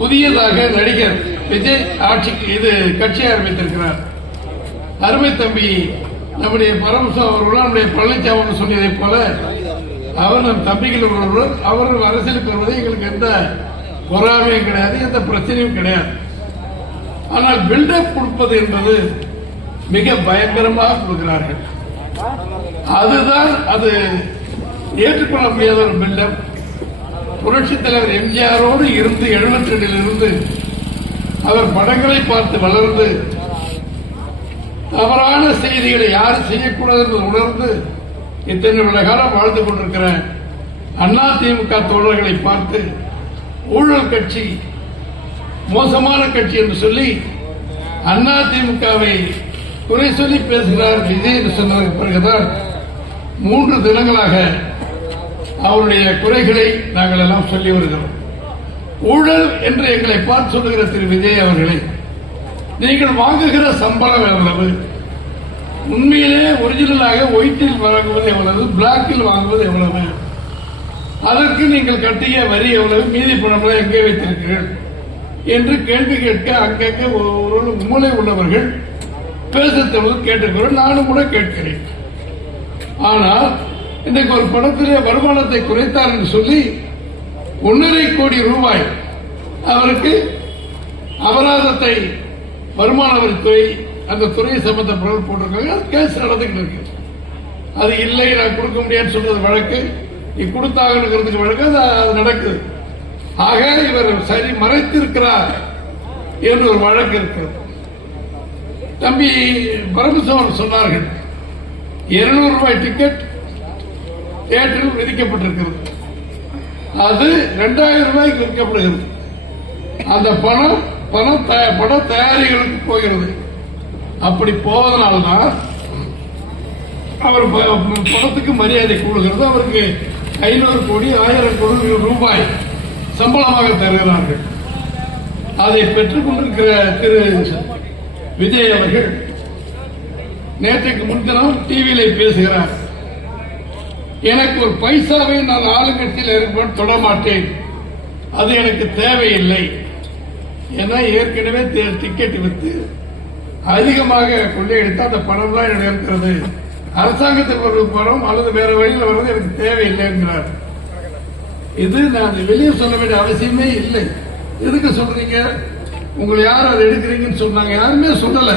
புதியதாக நடிகர் விஜய் ஆட்சிக்கு கட்சி ஆரம்பித்திருக்கிறார். அருமை தம்பி நம்முடைய பரமசம் அவர்களும் நம்முடைய பழனிசாமி சொன்னதை போல அவர் நம் தம்பிகள் ஒருவர் அவர் அரசியலுக்கு வருவதை எங்களுக்கு எந்த பொறாமையும் கிடையாது, எந்த பிரச்சனையும் கிடையாது. ஆனால் பில்டப் கொடுப்பது என்பது மிக பயங்கரமாக கொடுக்கிறார்கள். அதுதான் அது ஏற்றுக்கொள்ள முடியாத ஒரு பில்டப். புரட்சித் தலைவர் எம்ஜிஆரோடு இருந்து 72 அவர் படங்களை பார்த்து வளர்ந்து தவறான செய்திகளை யாரும் செய்யக்கூடாது என்று உணர்ந்து இத்தனை விட காலம் வாழ்ந்து கொண்டிருக்கிற அதிமுக தோழர்களை பார்த்து ஊழல் கட்சி, மோசமான கட்சி என்று சொல்லி அதிமுகவை குறை சொல்லி பேசுகிறார் விஜய் என்று சொன்னதற்கு பிறகுதான் 3 தினங்களாக அவருடைய குறைகளை நாங்கள் எல்லாம் சொல்லி வருகிறோம். ஊழல் என்று எங்களை பார்த்து சொல்லுகிற திரு விஜய் அவர்களை, நீங்கள் வாங்குகிற சம்பளம் எவ்வளவு, உண்மையிலே ஒரிஜினலாக ஒயிட்டில் வாங்குவது எவ்வளவு, பிளாக்கில் வாங்குவது எவ்வளவு, அதற்கு நீங்கள் கட்டிய வரி எவ்வளவு, மீதி பணம் எங்கே வைத்திருக்கிறீர்கள் என்று கேள்வி கேட்க அங்கங்கே ஒரு மூளை உள்ளவர்கள் பேசுவது கேட்டிருக்கிறோம். நானும் கூட கேட்கிறேன். ஆனால் இன்றைக்கு ஒரு படத்திலே வருமானத்தை குறைத்தார் என்று சொல்லி 1.5 கோடி ரூபாய் அவருக்கு அபராதத்தை வருமான வரித்துறை அந்த துறை சம்பந்தப்பட்ட போட்டிருக்காங்க. கேஸ் நடந்துகிட்டு இருக்கு. அது இல்லை, நான் கொடுக்க முடியாதுன்னு சொல்றது வழக்கு, நீ கொடுத்தாங்கிறதுக்கு வழக்கு அது நடக்குது. ஆக இவர் சரி மறைத்திருக்கிறார் என்று ஒரு வழக்கு இருக்கிறது. தம்பி பரமசிவன் சொன்னார்கள் 200 ரூபாய் டிக்கெட் தியேட்டரில் விதிக்கப்பட்டிருக்கிறது. அது 2000 ரூபாய்க்கு விற்கப்படுகிறது. அந்த பட தயாரிகளுக்கு போகிறது. அப்படி போவதனால்தான் அவர் படத்துக்கு மரியாதை கூடுகிறது. அவருக்கு 500 கோடி 1000 கோடி ரூபாய் சம்பளமாக தருகிறார்கள். அதை பெற்றுக் கொண்டிருக்கிற திரு விஜய் அவர்கள் நேற்றைக்கு முன்தினம் டிவியில பேசுகிறார். எனக்கு ஒரு பைசாவை நான் ஆளுங்கட்சியில் இருப்பேன் தொடமாட்டேன், அது எனக்கு தேவையில்லை. ஏன்னா ஏற்கனவே டிக்கெட் வித்து அதிகமாக கொள்ளையடித்து அந்த பணம் தான் எனக்கு இருக்கிறது. அரசாங்கத்தில் ஒரு பணம் அல்லது வேற வழியில் வர்றது எனக்கு தேவையில்லை என்கிறார். இது நான் வெளியே சொல்ல வேண்டிய அவசியமே இல்லை. எதுக்கு சொல்றீங்க, உங்களை யார் அதை எடுக்கிறீங்கன்னு சொன்னாங்க? யாருமே சொல்லல.